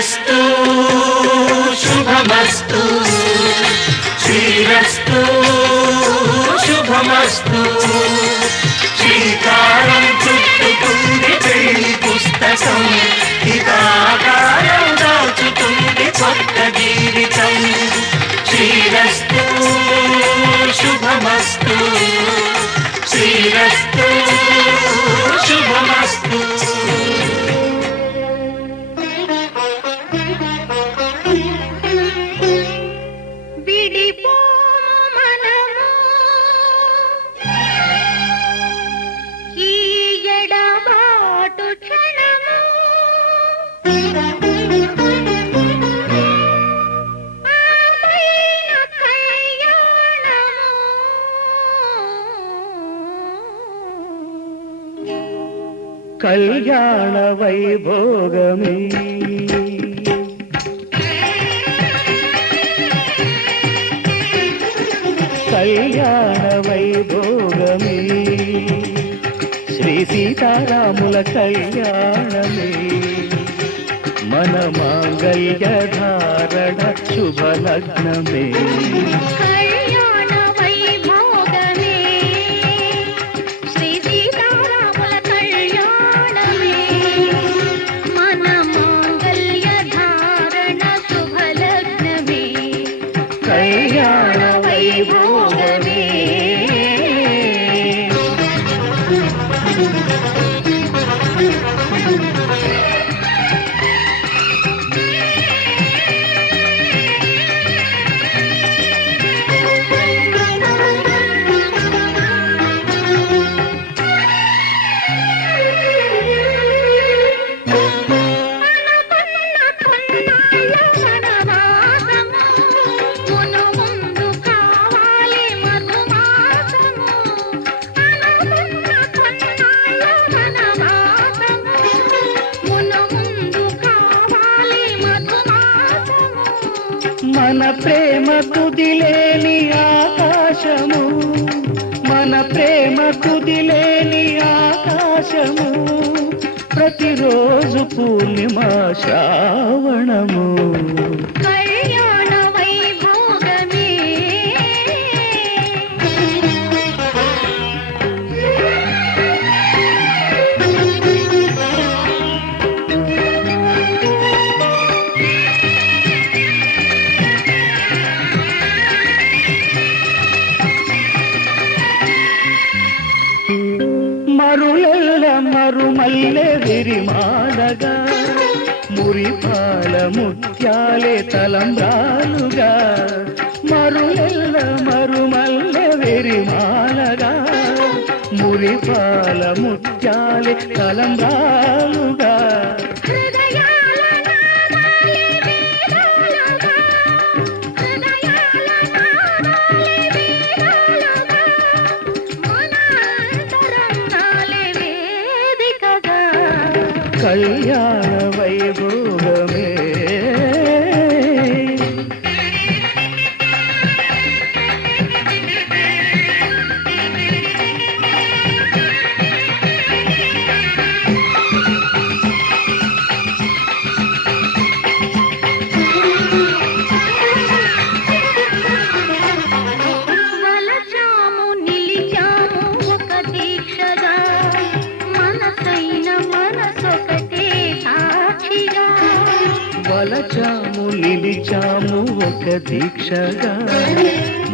శ్రీరస్తు శుభమస్తు శ్రీరస్తు శుభమస్తు శ్రీకారం చుట్టుకుంది పెళ్లి పుస్తకం హితాకారం దాచుతుంది కొత్త జీవితం శ్రీరస్తు శుభమస్తు శ్రీరస్తు శుభమస్తు కళ్యాణ వైభోగమే కళ్యాణ వైభోగమే శ్రీ సీతారాముల కళ్యాణమే మన మాంగళ్య ధారణ శుభలగ్నమే కళ్యాణ వైభోగమే మన ప్రేమ కుదిలేని ఆకాశము మన ప్రేమ కుదిలేని ఆకాశము ప్రతిరోజు పూర్ణిమ శ్రావణము కళ్యాణ వైభోగమే మరులెల్ల మరుమల్లె విరిమాలగా మురిపాల ముత్యాలే తలంబ్రాలుగా మరులెల్ల మరుమల్లె విరిమాలగా మురిపాల ముత్యాలే తలంబ్రాలుగా కళ్యాణ వైభోగమే వలచాము నిలిచాము ఒక దీక్షగా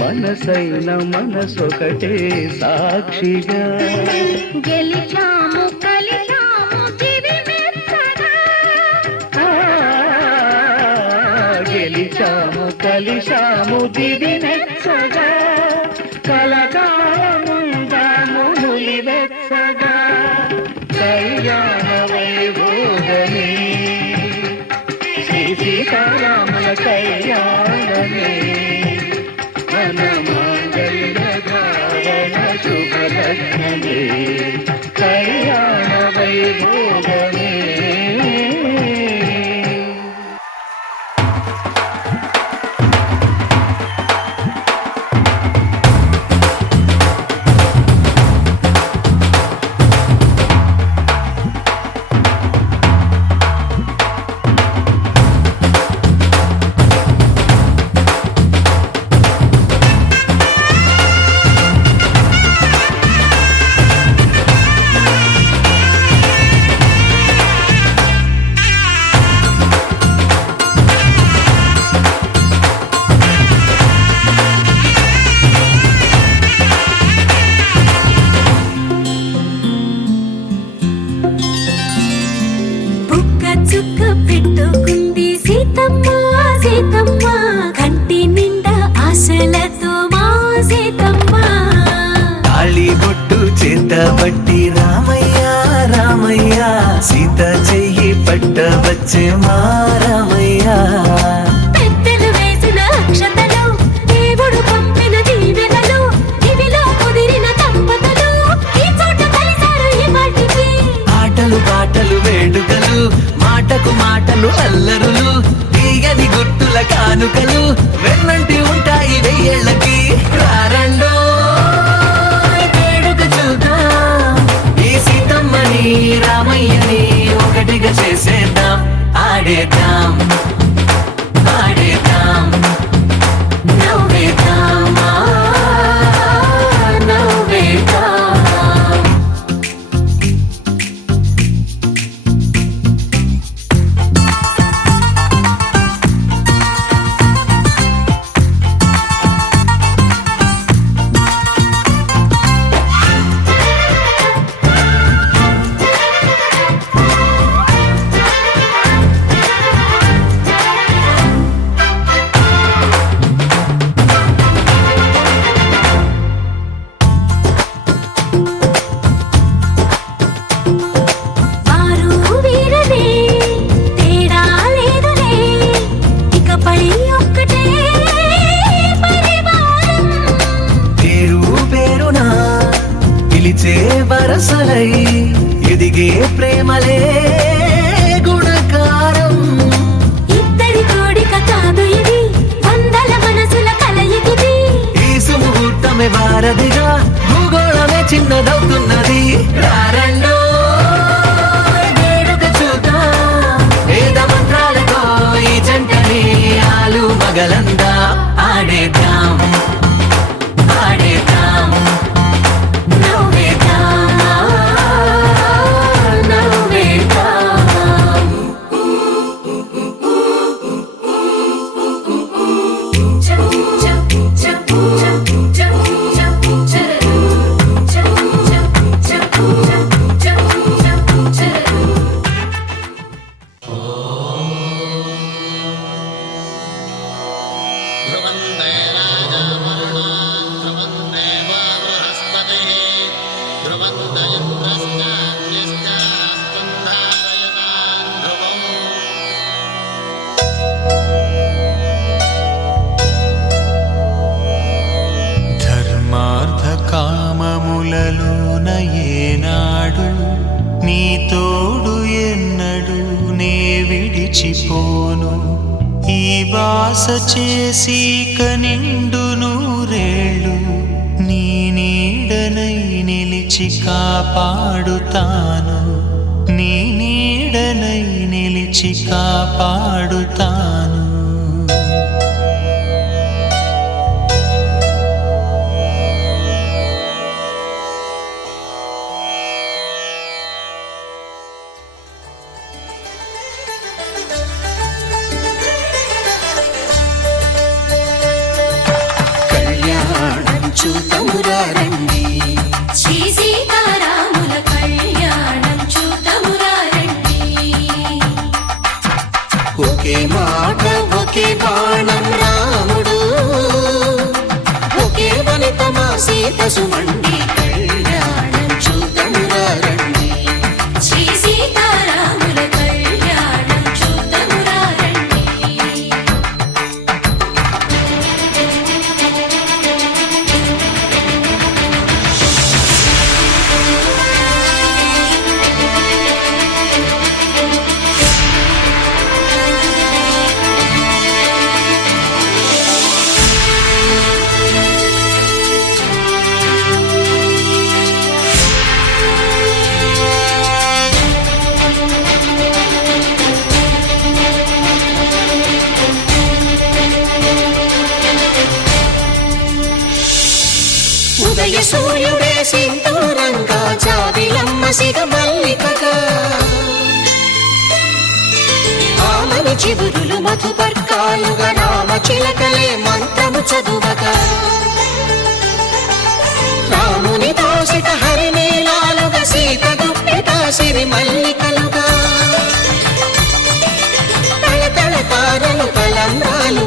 మనసైన మనసొకటే సాక్షిగా గెలిచాము కలిచాము దివి మెచ్చగా గెలిచాము కలిశాము దివి మెచ్చగా కలకాలముందాము నులివెచ్చగా కళ్యాణ వైభోగమే సీతారాముల కళ్యాణమే మన మాంగళ్య ధారణ శుభలగ్నమే కళ్యాణ వైభోగమే సీతమ్మ కంటి నిండా ఆశలతో మా సీతమ్మ తాళి బొట్టు చేతబట్టి రామయ్య రామయ్య సీత చెయ్యి పట్టవచ్చే మా రామయ్య పెద్దలు వేసిన అక్షతలు దేవుడు పంపిన దీవెనలు ఇవిలో కుదిరిన దంపతులు ఈ చోట కలిసారు ఈ వాటికి ఆటలు పాటలు వేడుకలు మాటకు మాటలు అల్లరులు తీయని గుర్తుల కానుకలు వెన్నంటి ఉంటాయి వెయ్యేళ్ళకి రారండో వేడుక చూద్దాం ఈ సీతమ్మని రామయ్యని ఒకటిగా చేసేద్దాం ఆడేద్దాం ఆడేద్దాం నవ్వేద్దాం నవ్వేద్దాం వారు వీరనే తేడా లేదులే ఇకపై ఒక్కటే పరివారం పేరు పేరునా పిలిచే వరసలై ఎదిగే ప్రేమలే గుణకారం ఇద్దరి కోడిక కాదు ఇది వందల మనసుల కలయికిది ఈ సుముహూర్తమే వారధిగా భూగోళమే చిన్నదవుతున్నది రారండో వేడుక చూద్దాం వేద మంత్రాలతో ఈ జంటని ఆలు మగలందా ఆడేద్దాం ఆడేద్దాం నవ్వేద్దాం నవ్వేద్దాం ध्रुवं देवानावरुणान् ध्रुवं देवा बृहस्पतिः ध्रुवं दयन्द्रश्चान्यश्चास्तं धारयतान् ध्रुवम् ధర్మార్థకామములలోన ఏనాడు నీ తోడు ఎన్నడు నే విడిచిపోను ఈ బాస చేసి కనిండు నూరేళ్ళు నీ నీడనై నిలిచి కాపాడుతాను నీ నీడనై నిలిచి కాపాడుతాను కళ్యాణం చూతమురారండి శ్రీ సీతారాముల కళ్యాణం చూతమురా రండి ఒకే మాట ఒకే బాణం రాముడు ఒకే వనిత మా సీత సుమండి కళ్యాణం చూతమురారండి శ్రీ సీతారాముల కళ్యాణం చూతమురా రండి ఉదయ సూర్యుడే సింధూరంగా జాబిలమ్మ సిగ మల్లికగా ఆమని చిగురులు మధుపర్కాలుగా రామ చిలకలే మంత్రము చదువగా రాముని దోసిట హరినీలాలుగా సీత గుప్పిట సిరి మల్లికలుగా తళతళ తారలు తలంబ్రాలు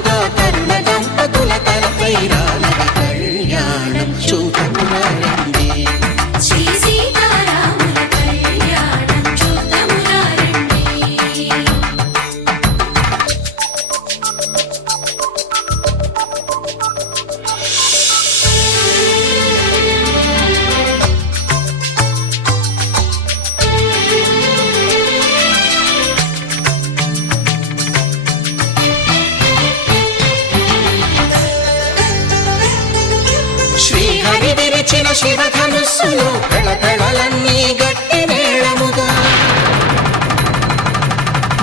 నిలిచిన శివధనుస్సులో కళకళలన్నీ గట్టి మేళముగా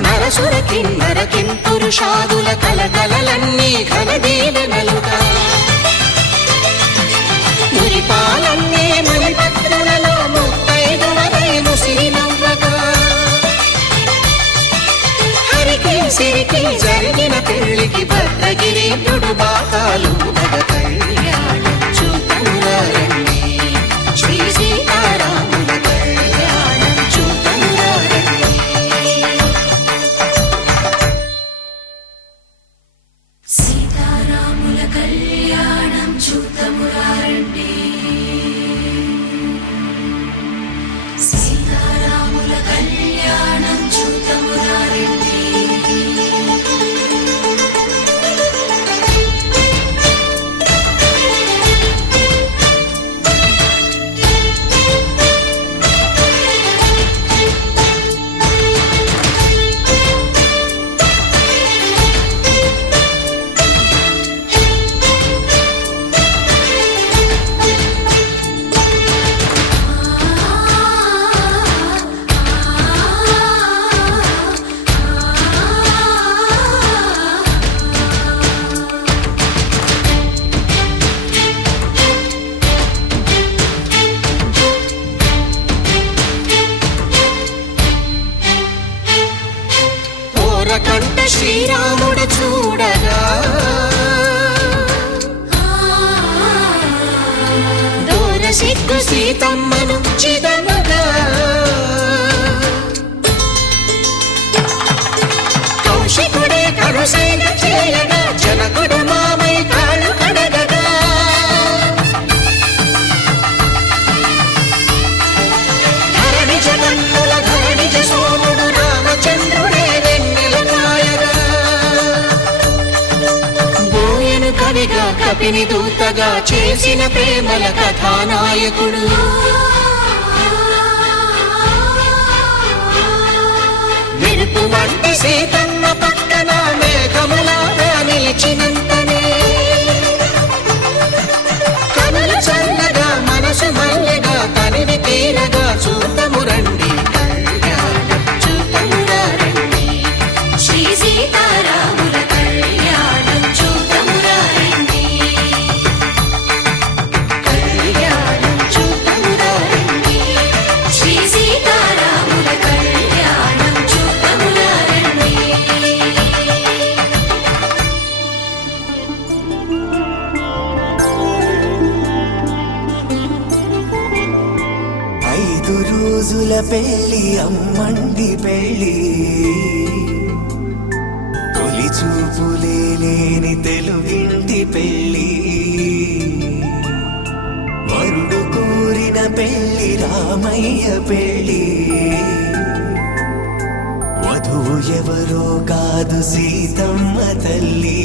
నరసుర కిన్నర కింపురుషాదుల కలకలలన్నీ ఘన దీవెనలుగా మురిపాలన్నీ మణిపత్రులలో ముత్తైదువలై ముసిరి నవ్వగా హరికి సిరికి జరిగిన పెళ్లికి భద్రగిరి బాకాలు మగ కళ్యాణం చూతమురారండి శ్రీ సీతారాముల కళ్యాణం చూతమురారండి సీతారాముల కళ్యాణం చూతమురారండి సీతారాముల కళ్యాణం చూతమురారండి కంట శ్రీరాముడు చూడగా దూర సిగ్గు సీతమ్మను చిదమగా కౌశికుడే కరుసైన చేయగా జనకుడు మామై కాళ్ళు కడగగా ధరణి జగన్నుల ధరణిజ సోముడు రామచంద్రుడే కవిగా కపిని దూతగా చేసిన ప్రేమల కథానాయకుడు మెరుపు వంటి సీతమ్మ పక్కన మేఘములాగా నిలిచినంతనే కనులు చల్లగా మనసు మల్లెగా తనివి తీరగా చూతము రండి కళ్యాణం చూతమురా రండి శ్రీ సీతారాముల కళ్యాణం చూతమురారండి కళ్యాణం చూతమురా రండి శ్రీ సీతారాముల కళ్యాణం చూతమురారండి ఐదు రోజుల పెళ్లి అమ్మండి పెళ్లి తొలి చూపులే లేని తెలుగింటి పెళ్లి వరుడు కోరిన పెళ్లి రామయ్య పెళ్లి వధువు ఎవరో కాదు సీతమ్మ తల్లి